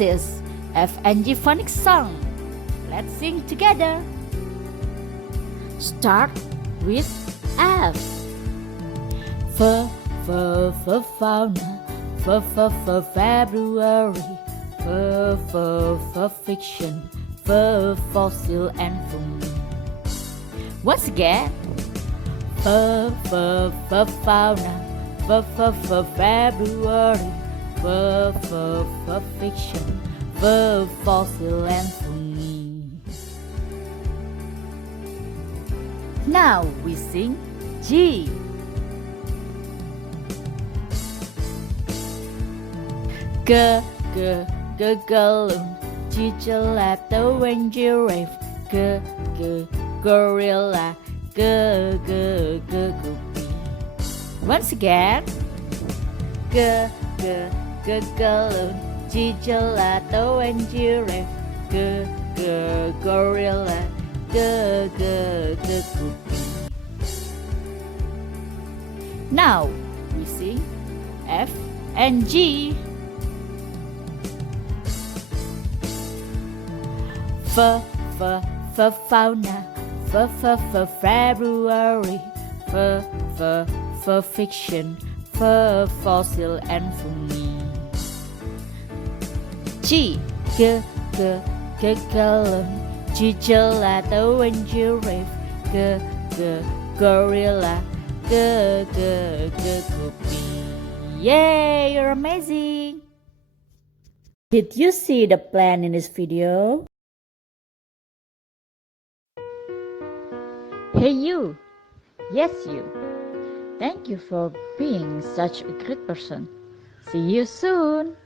This is F&G Phonics song. Let's sing together. Start with F. Fauna. February. Fiction. Fossil and fungi. Once again. Fauna. February. Fiction. Fossil and fungi. Now we sing G. Galloon, gelato and giraffe, gorilla, goopy. Once again, galloon, gelato and giraffe, gorilla, goopy. Now we sing F and G. Fauna, February, fiction, fossil and fungi. G, galloon, gelato and giraffe, gorilla, goopy. Yay, you're amazing! Did you see the plan in this video? Hey you! Yes you! Thank you for being such a great person. See you soon!